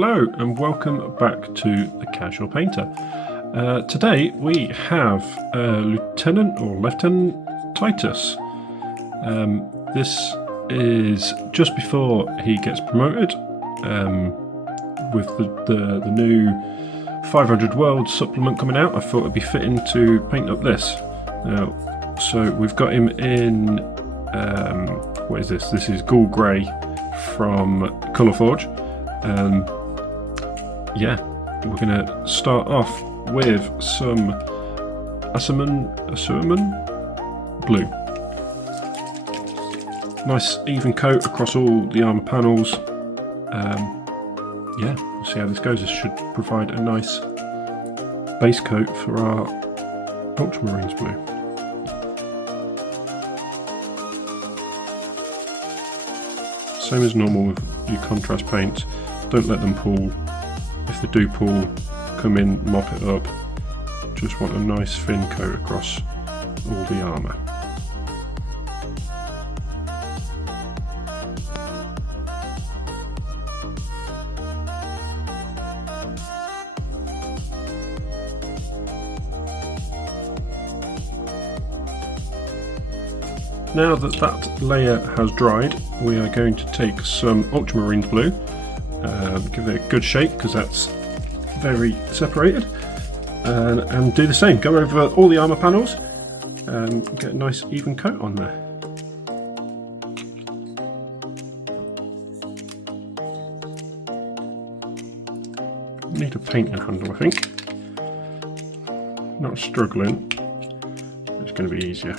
Hello and welcome back to The Casual Painter. Today we have Lieutenant Titus. This is just before he gets promoted with the new 500 World supplement coming out. I thought it'd be fitting to paint up this. Now, so we've got him in, what is this? This is Ghoul Grey from Colourforge. Yeah, we're going to start off with some Asurman Blue. Nice even coat across all the armour panels. Yeah, we'll see how this goes. This should provide a nice base coat for our Ultramarines Blue. Same as normal with your contrast paints, don't let them pool. If they do pool, come in, mop it up. Just want a nice thin coat across all the armour. Now that layer has dried, we are going to take some Ultramarines Blue, give it a good shake because that's very separated, and do the same. Go over all the armour panels and get a nice even coat on there. Need a painting handle, I think. Not struggling, it's going to be easier.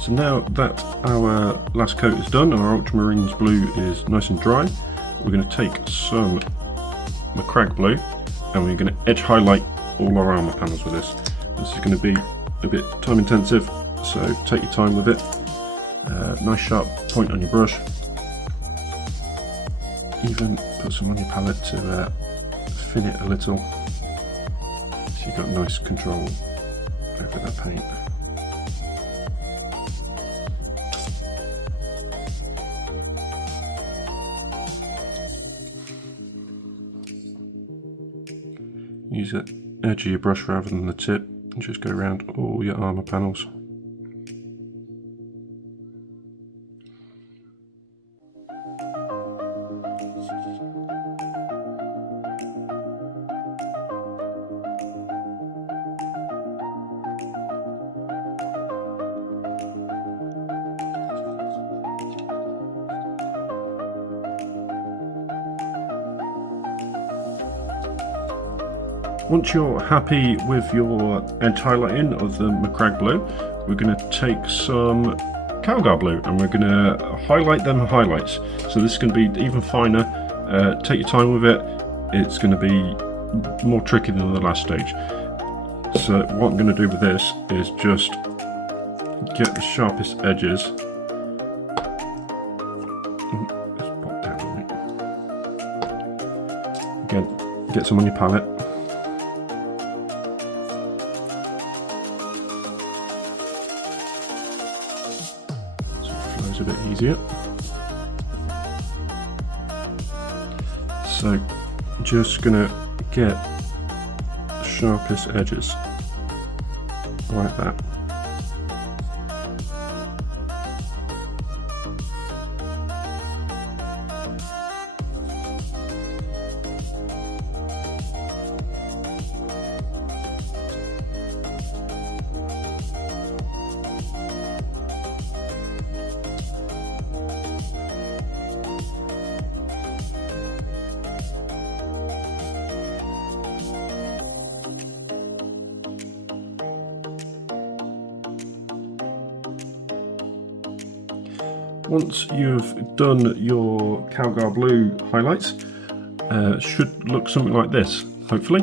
So now that our last coat is done, our Ultramarines Blue is nice and dry, we're going to take some Macragge Blue and we're going to edge highlight all our armour panels with this. This is going to be a bit time intensive, so take your time with it. Nice sharp point on your brush. Even put some on your palette to thin it a little, so you've got nice control over that paint. Use the edge of your brush rather than the tip and just go around all your armour panels. Once you're happy with your edge highlighting of the Macragge Blue, we're going to take some Calgar Blue and we're going to highlight them highlights. So this is going to be even finer. Take your time with it. It's going to be more tricky than the last stage. So what I'm going to do with this is just get the sharpest edges. Just pop down on it. Again, get some on your palette. A bit easier. So just gonna get the sharpest edges like that. Once you've done your Calgar Blue highlights, should look something like this, hopefully.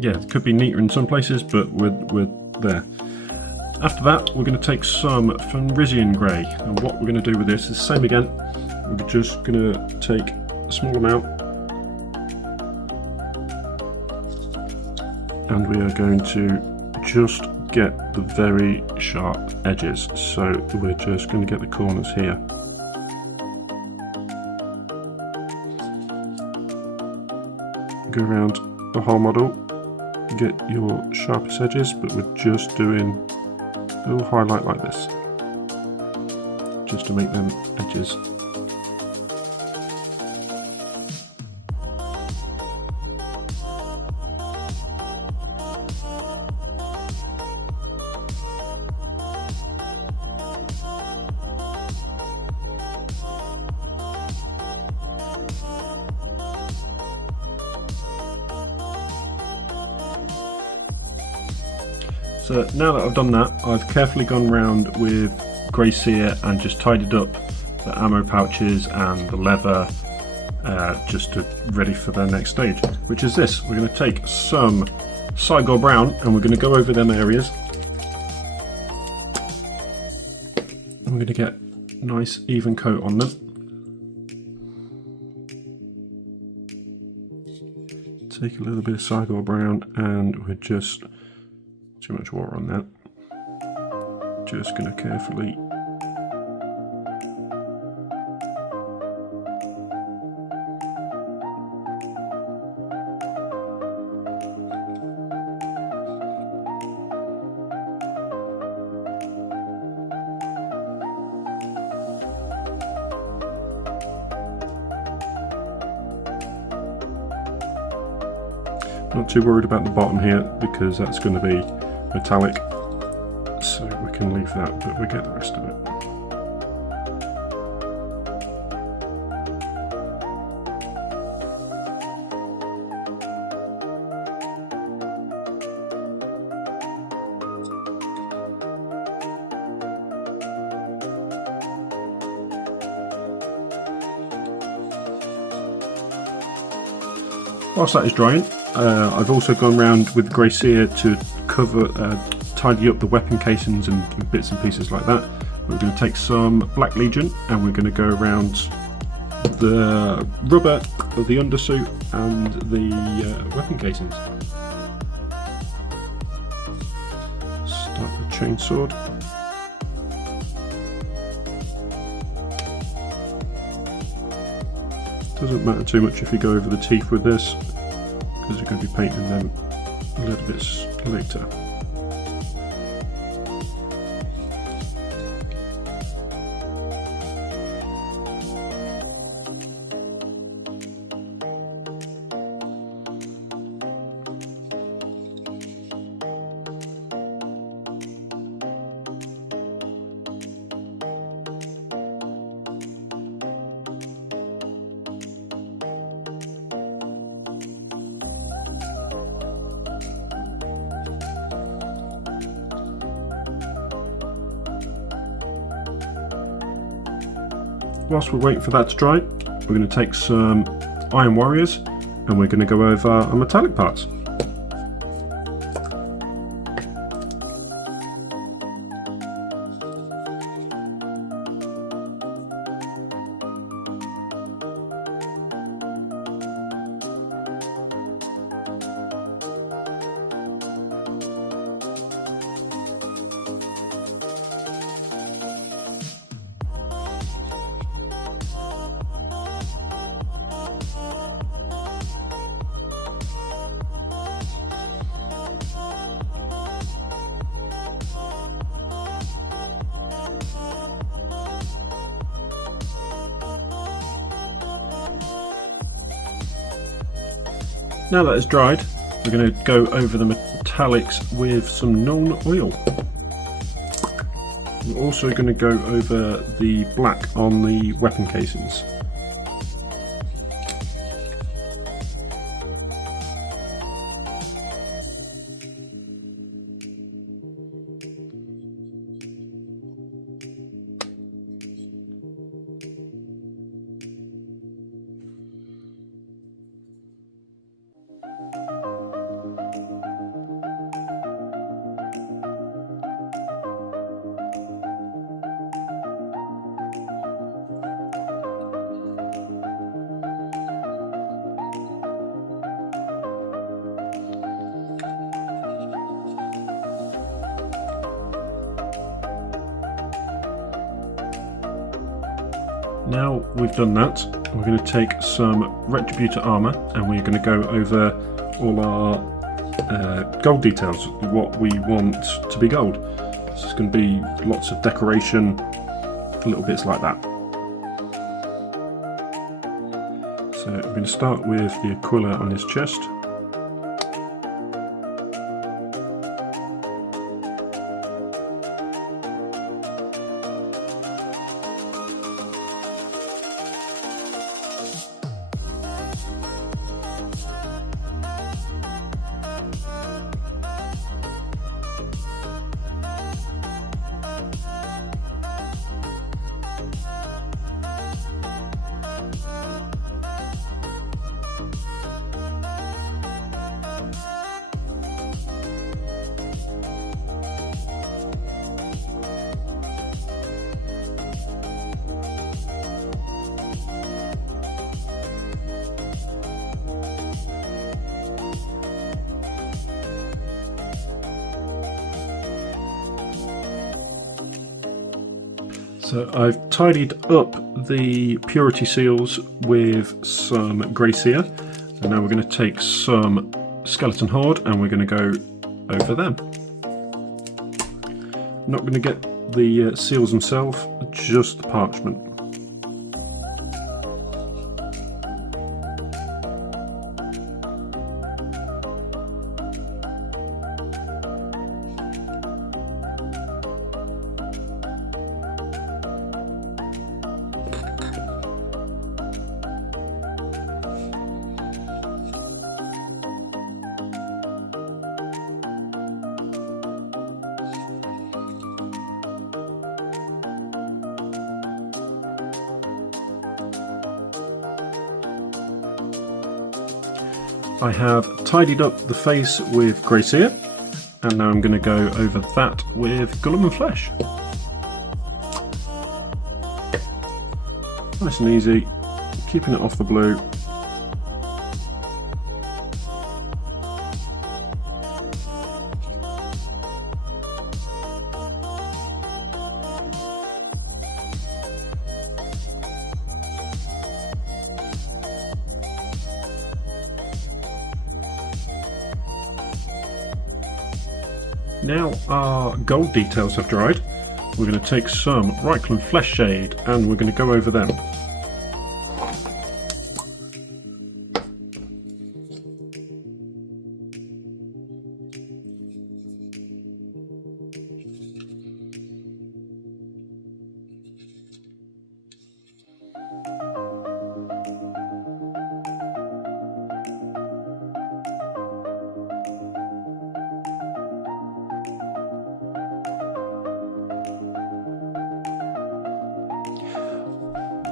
Yeah, it could be neater in some places, but we're there. After that, we're going to take some Fenrisian Grey, and what we're going to do with this is the same again. We're just going to take a small amount, and we are going to just get the very sharp edges. So we're just going to get the corners here. Go around the whole model, get your sharpest edges, but we're just doing a little highlight like this, just to make them edges. So now that I've done that, I've carefully gone round with Grey Seer and just tidied up the ammo pouches and the leather, just ready for the next stage, which is this. We're going to take some Cygor Brown and we're going to go over them areas. And we're going to get a nice even coat on them. Take a little bit of Cygor Brown and we're just... too much water on that. Just going to carefully not too worried about the bottom here because that's going to be metallic, so we can leave that, but we get the rest of it. Whilst that is drying, I've also gone round with Grey Seer to tidy up the weapon casings and bits and pieces like that. We're going to take some Black Legion and we're going to go around the rubber of the undersuit and the weapon casings. Start with chainsword. Doesn't matter too much if you go over the teeth with this, because you're going to be painting them a little bit later. Whilst we're waiting for that to dry, we're going to take some Iron Warriors and we're going to go over our metallic parts. Now that it's dried, we're going to go over the metallics with some Nuln Oil. We're also going to go over the black on the weapon casings. Now we've done that, we're going to take some Retribution Armour and we're going to go over all our gold details, what we want to be gold. So it's going to be lots of decoration, little bits like that. So we're going to start with the Aquila on his chest. So I've tidied up the purity seals with some Grey Seer, and now we're going to take some Skeleton Hoard and we're going to go over them. I'm not going to get the seals themselves, just the parchment. I have tidied up the face with Grey Seer, and now I'm going to go over that with Guilliman Flesh. Nice and easy, keeping it off the blue. Now our gold details have dried, we're going to take some Reikland Fleshshade and we're going to go over them.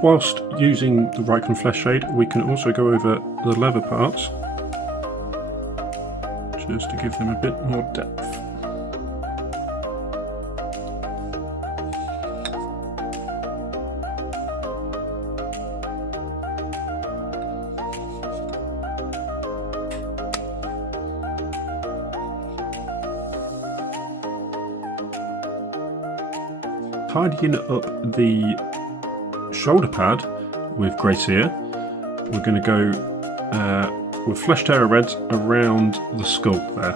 Whilst using the Reikland Fleshshade, we can also go over the leather parts, just to give them a bit more depth. Tidying up the shoulder pad with Grey Seer, we're going to go with FleshTearers Red around the skull there.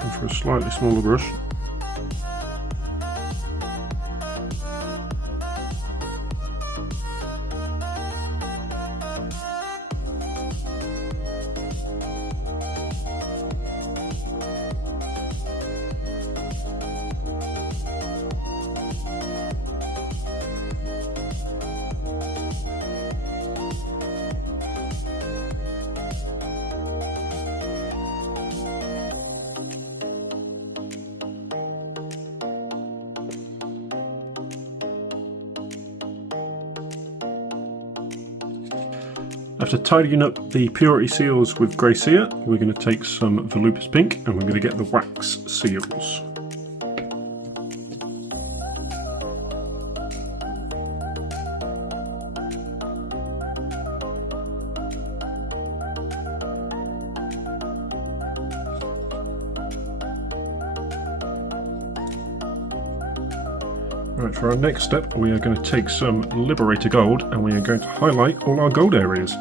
Go for a slightly smaller brush. After tidying up the purity seals with Grey Seer, we're going to take some Volupus Pink and we're going to get the wax seals. Right, for our next step we are going to take some Liberator Gold and we are going to highlight all our gold areas.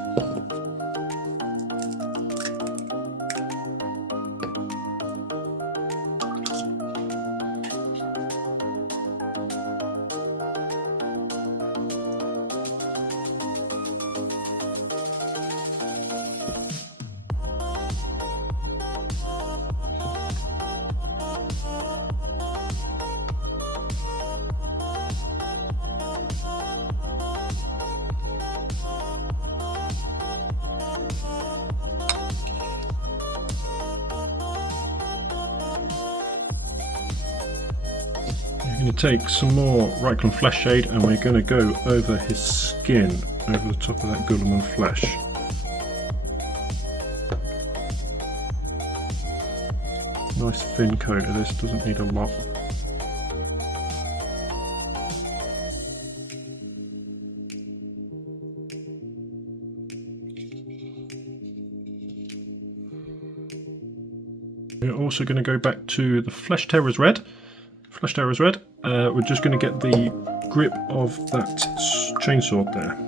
We're going to take some more Reikland Fleshshade and we're going to go over his skin, over the top of that Guilliman Flesh. Nice thin coat of this, doesn't need a lot. We're also going to go back to the FleshTearers Red. FleshTearers Red. We're just going to get the grip of that chainsaw there.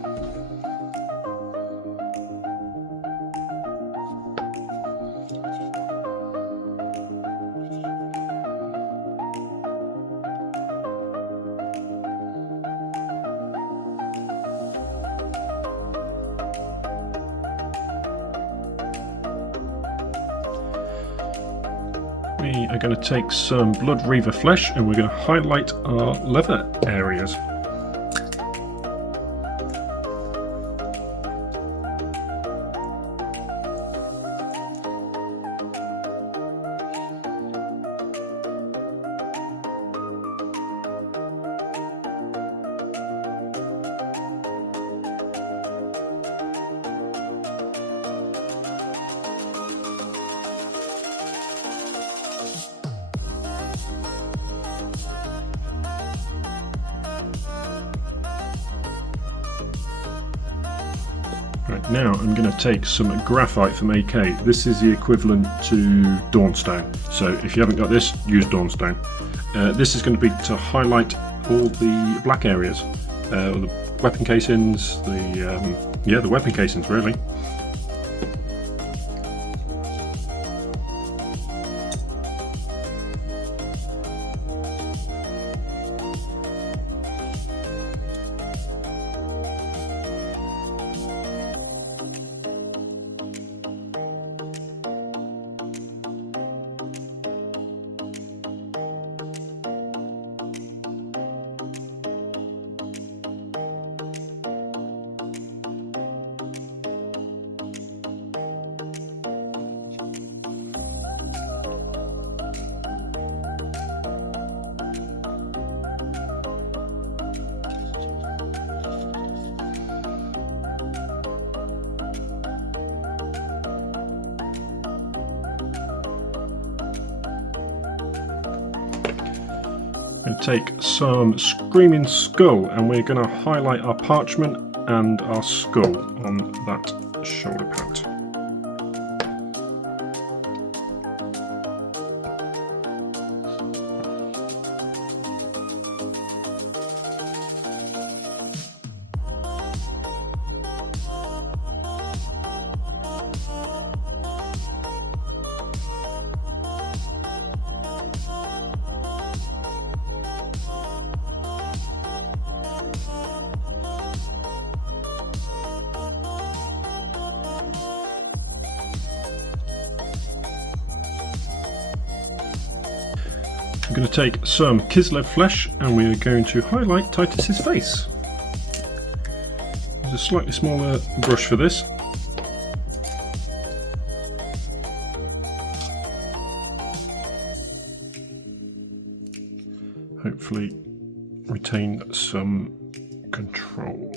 We are going to take some Bloodreaver Flesh and we're going to highlight our leather areas. Right, now I'm going to take some Graphite from AK. This is the equivalent to Dawnstone, so if you haven't got this, use Dawnstone. This is going to be to highlight all the black areas, all the weapon casings, the weapon casings really. And take some Screaming Skull and we're going to highlight our parchment and our skull on that shoulder pad. I'm going to take some Kislev Flesh and we are going to highlight Titus's face. Use a slightly smaller brush for this. Hopefully retain some control.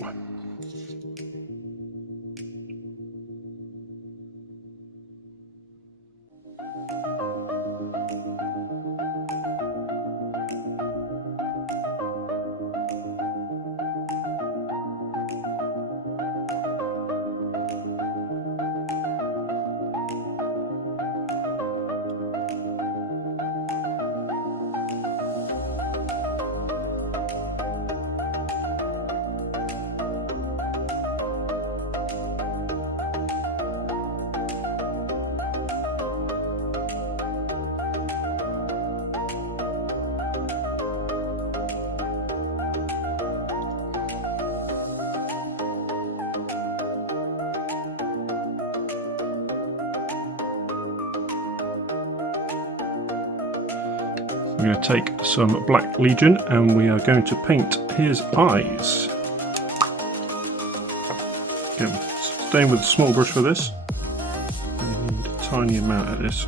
going to take some Black Legion and we are going to paint his eyes. Again, staying with a small brush for this. I need a tiny amount of this.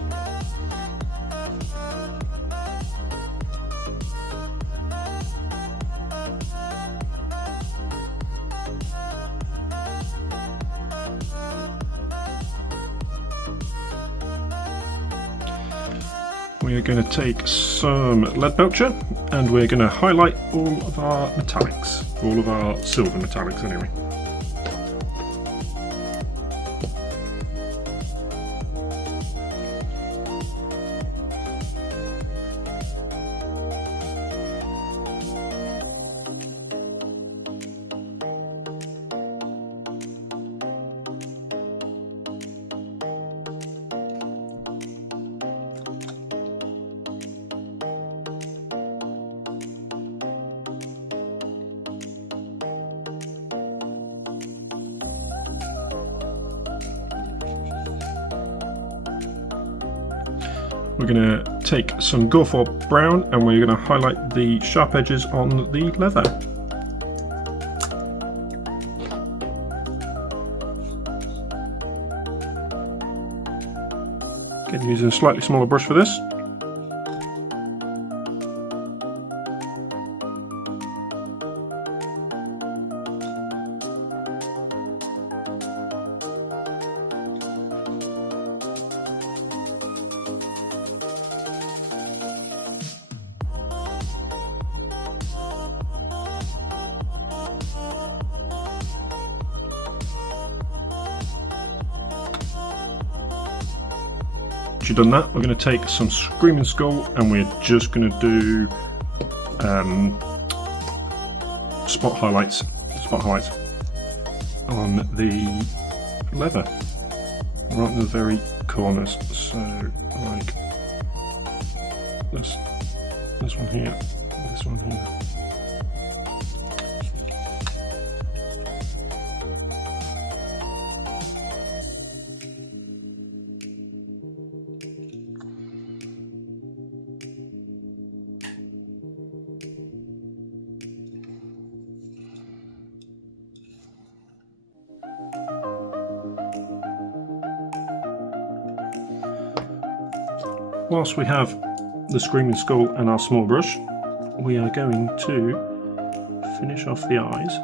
We're going to take some Leadbelcher and we're going to highlight all of our metallics, all of our silver metallics anyway. We're going to take some Gorthor Brown and we're going to highlight the sharp edges on the leather. Again, using a slightly smaller brush for this. Once you've done that, we're going to take some Screaming Skull and we're just going to do spot highlights on the leather, right in the very corners. So like this one here, this one here. Whilst we have the Screaming Skull and our small brush, we are going to finish off the eyes.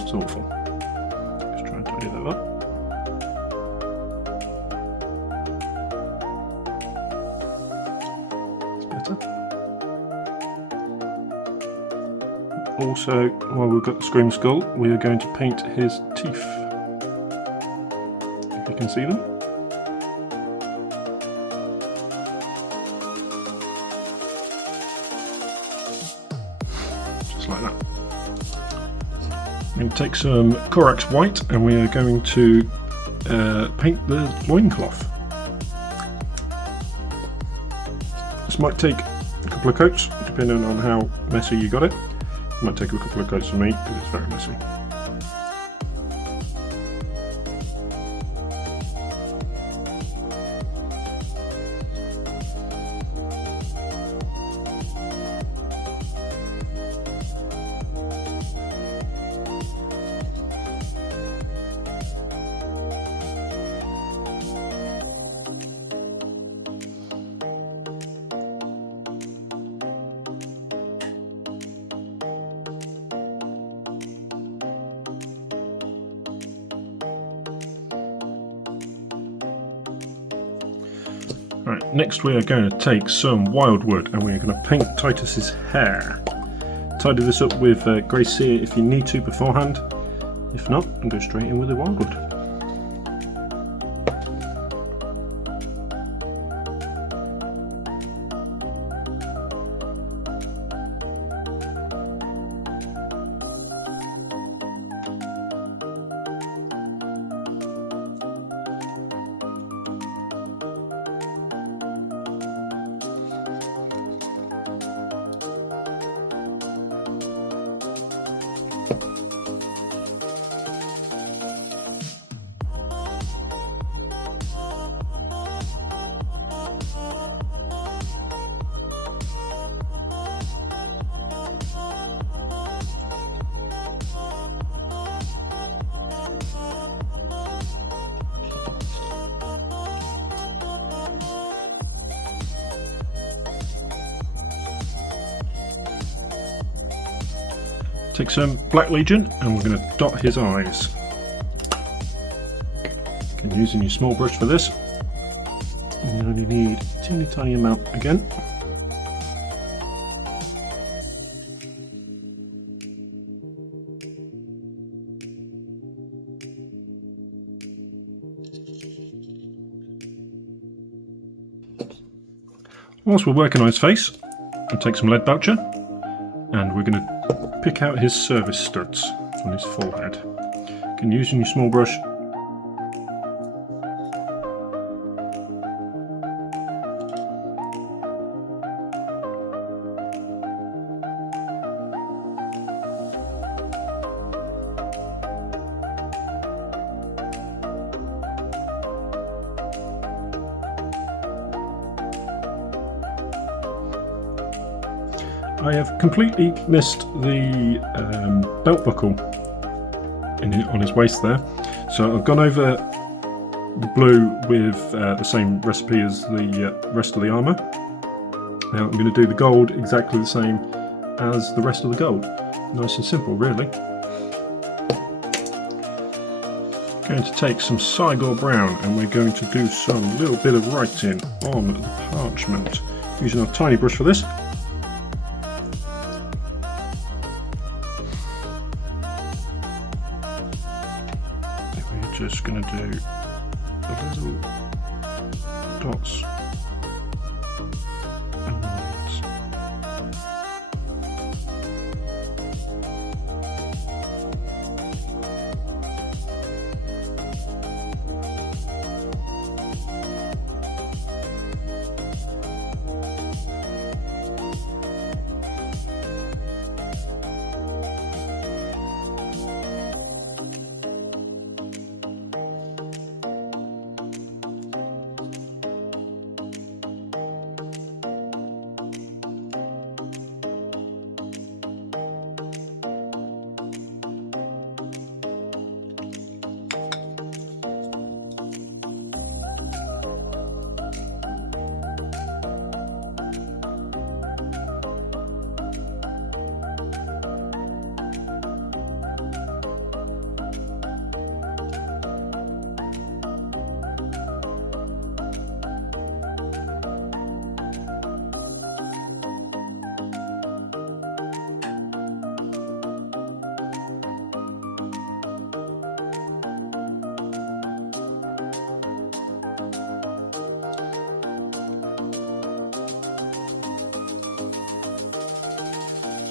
It's awful. Let's try and tidy that up. Also, while we've got the Screaming Skull, we are going to paint his teeth. If you can see them. Just like that. We're going to take some Corax White and we are going to paint the loincloth. This might take a couple of coats, depending on how messy you got it. It might take a couple of coats for me because it's very messy. Right, next we are going to take some Wyldwood and we are going to paint Titus's hair. Tidy this up with grey cere if you need to beforehand. If not, then go straight in with the Wyldwood. Take some Black Legion and we're going to dot his eyes. You can use your small brush for this. And you only need a teeny tiny amount again. Whilst we're working on his face, I'll take some Leadbelcher and we're going to pick out his service studs on his forehead. You can use your small brush. I have completely missed the belt buckle on his waist there, so I've gone over the blue with the same recipe as the rest of the armour. Now I'm going to do the gold exactly the same as the rest of the gold. Nice and simple, really. Going to take some Cygor Brown and we're going to do some little bit of writing on the parchment using our tiny brush for this. Just going to do little dots and lines.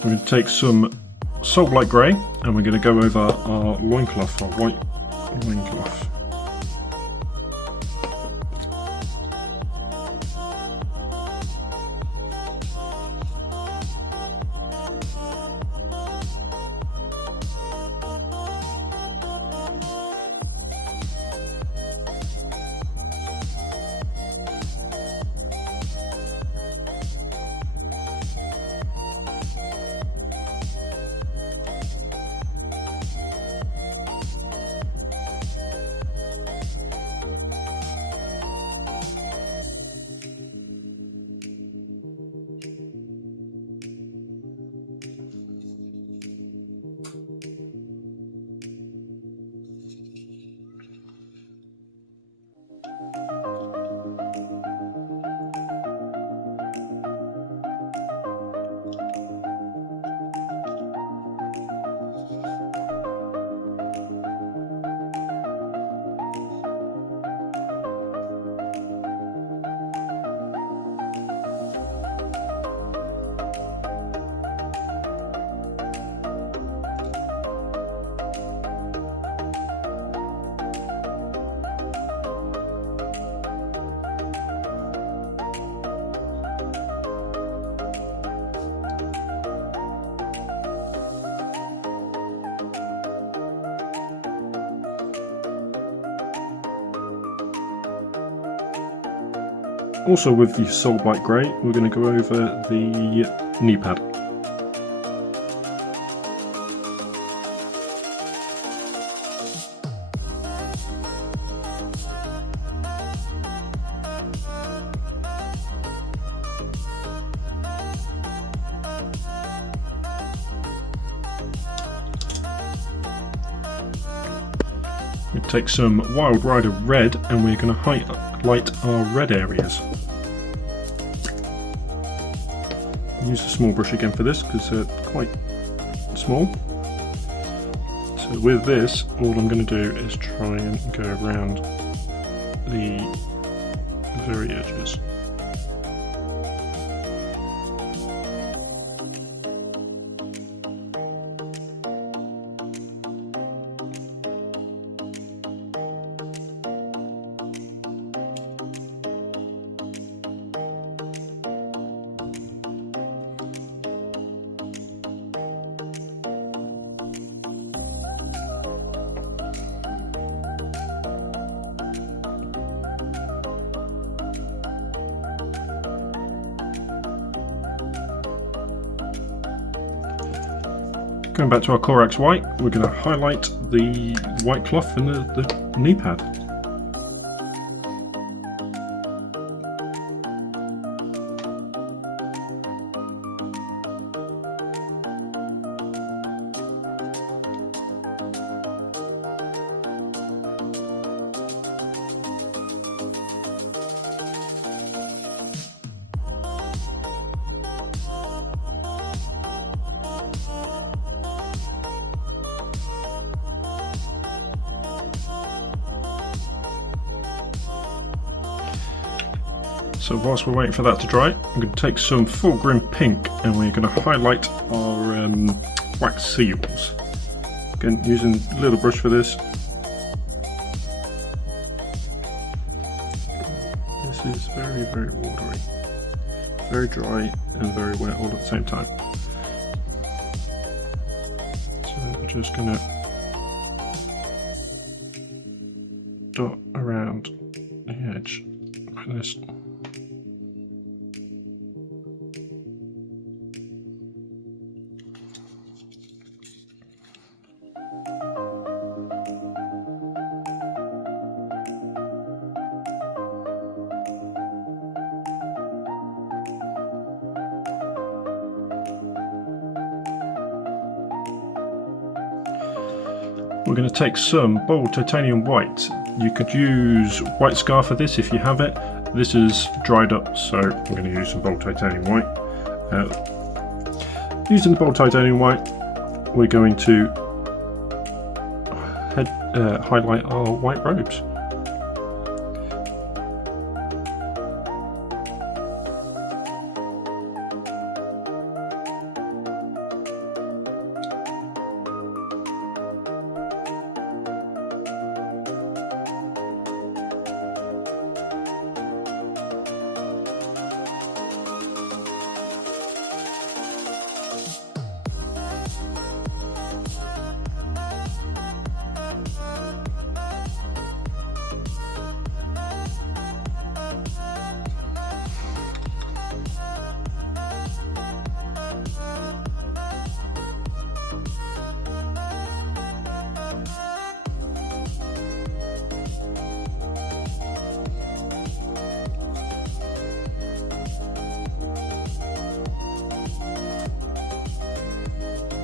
We're going to take some Soulblight Grey and we're going to go over our loincloth, our white loincloth. Also with the Soulblight Grey, we're going to go over the knee pad. We take some Wild Rider Red and we're going to highlight our red areas. Use a small brush again for this because they're quite small. So with this, all I'm going to do is try and go around the very edges. Going back to our Corax White, we're going to highlight the white cloth and the knee pad. So whilst we're waiting for that to dry, I'm going to take some Fulgrim Pink and we're going to highlight our wax seals. Again, using a little brush for this. This is very, very watery. Very dry and very wet all at the same time. So we're just going to dot around the edge like this. We're going to take some bold titanium white. You could use white scar for this if you have it. This is dried up, so I'm going to use some bold titanium white. Using the bold titanium white, we're going to highlight our white robes.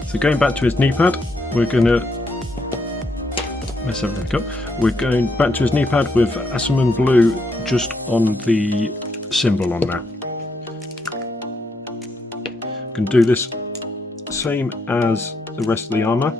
So going back to his knee pad, we're going to mess everything up. We're going back to his knee pad with Asurman Blue just on the symbol on there. Can do this same as the rest of the armour.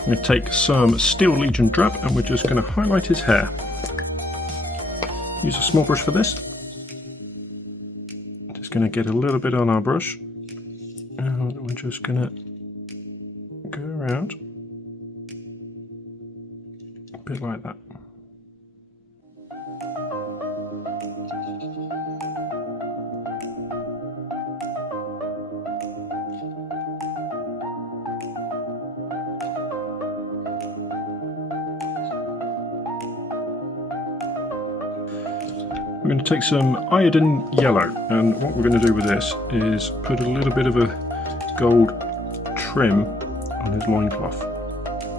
I'm going to take some Steel Legion Drab and we're just going to highlight his hair. Use a small brush for this. Just going to get a little bit on our brush. And we're just going to go around a bit like that. We're going to take some Iyanden Yellow, and what we're going to do with this is put a little bit of a gold trim on his loincloth.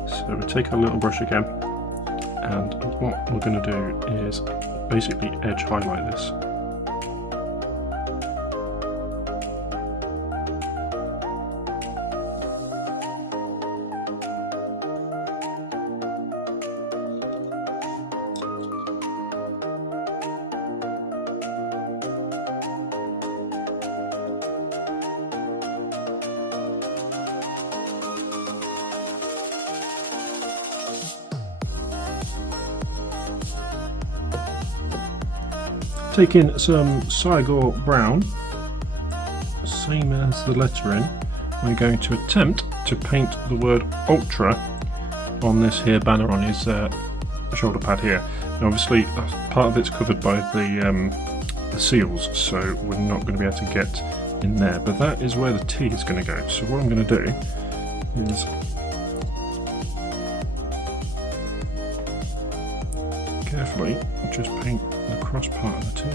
So we take our little brush again, and what we're going to do is basically edge highlight this. Taking some Cygor Brown, same as the lettering, we're going to attempt to paint the word Ultra on this here banner on his shoulder pad here. And obviously part of it's covered by the seals, so we're not going to be able to get in there, but that is where the T is going to go. So what I'm going to do is carefully just paint the cross part of the T.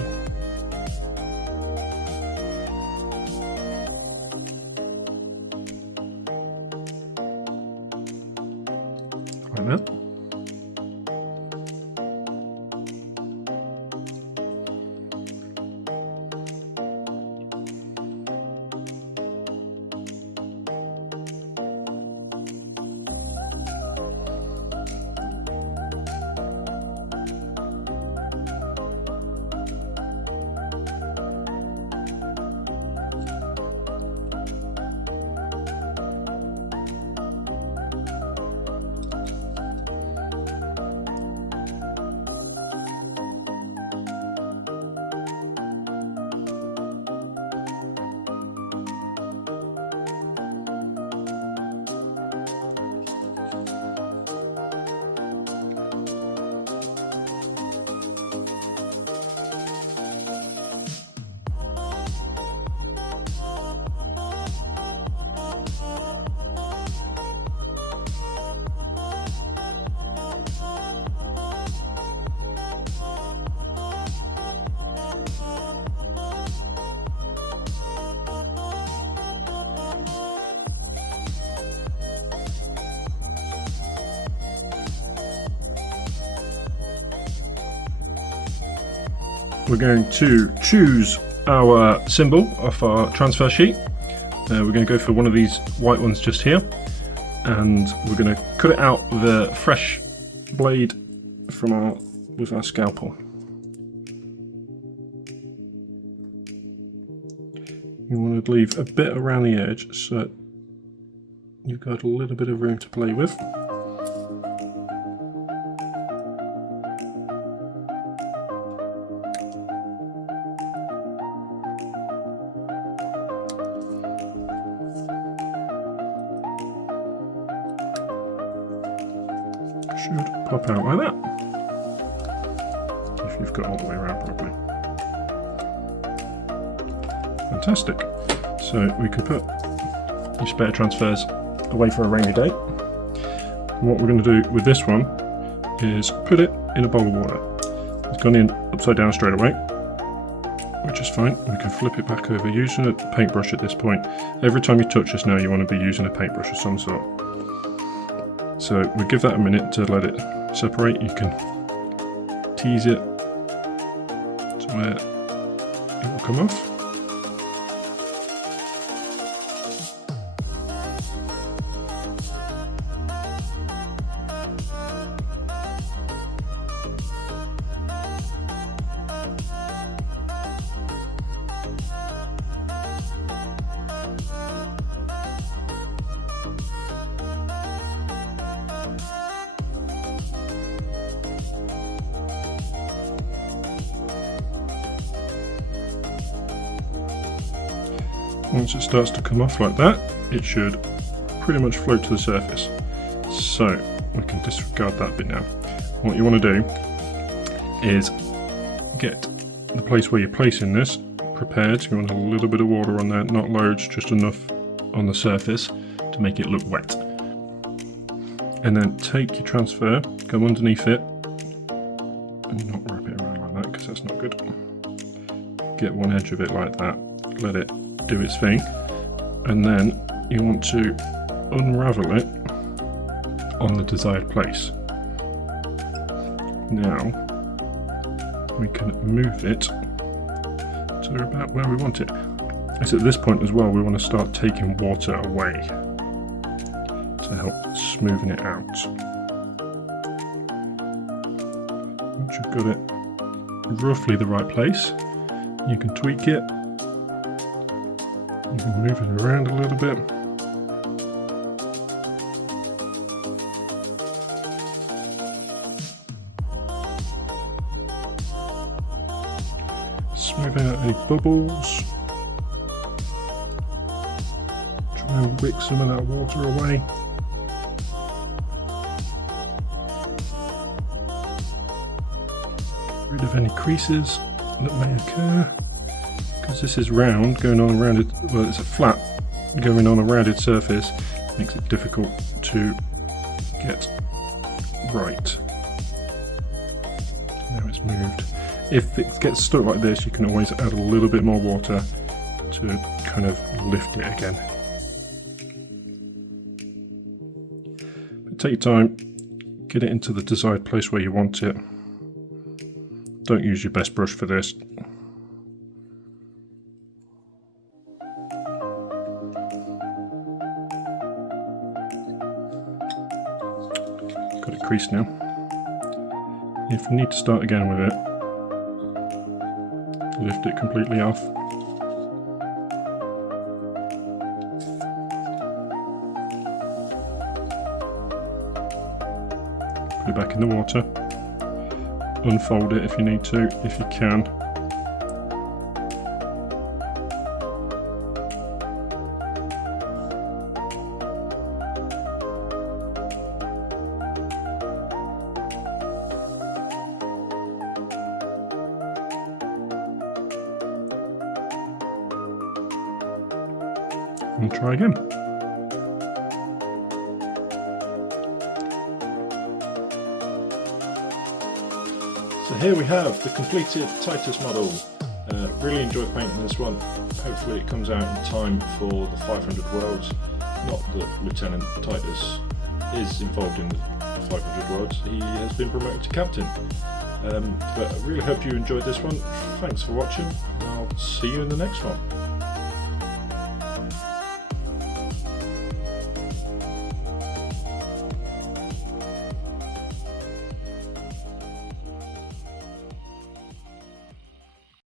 Like that. We're going to choose our symbol off our transfer sheet. We're going to go for one of these white ones just here, and we're going to cut it out with a fresh blade from with our scalpel. You want to leave a bit around the edge so you've got a little bit of room to play with. Should pop out like that, if you've got all the way around properly. Fantastic. So we can put your spare transfers away for a rainy day. And what we're going to do with this one is put it in a bowl of water. It's gone in upside down straight away, which is fine. We can flip it back over using a paintbrush at this point. Every time you touch this now, you want to be using a paintbrush of some sort. So we'll give that a minute to let it separate. You can tease it to where it will come off. Once it starts to come off like that, it should pretty much float to the surface. So we can disregard that bit now. What you want to do is get the place where you're placing this prepared. You want a little bit of water on there, not loads, just enough on the surface to make it look wet. And then take your transfer, go underneath it, and not wrap it around like that because that's not good. Get one edge of it like that, let it do its thing, and then you want to unravel it on the desired place. Now we can move it to about where we want it. It's at this point as well we want to start taking water away to help smoothen it out. Once you've got it roughly the right place, you can tweak it. You can move it around a little bit. Smooth out any bubbles. Try and wick some of that water away. Get rid of any creases that may occur. Because this is round, going on a rounded, well, it's a flat going on a rounded surface, makes it difficult to get right. Now it's moved. If it gets stuck like this, you can always add a little bit more water to kind of lift it again. But take your time, get it into the desired place where you want it. Don't use your best brush for this. Got it creased now. If you need to start again with it, lift it completely off. Put it back in the water. Unfold it if you need to, if you can. And try again. So here we have the completed Titus model. Really enjoyed painting this one. Hopefully it comes out in time for the 500 Worlds. Not that Lieutenant Titus is involved in the 500 Worlds, he has been promoted to captain. But I really hope you enjoyed this one. Thanks for watching, and I'll see you in the next one.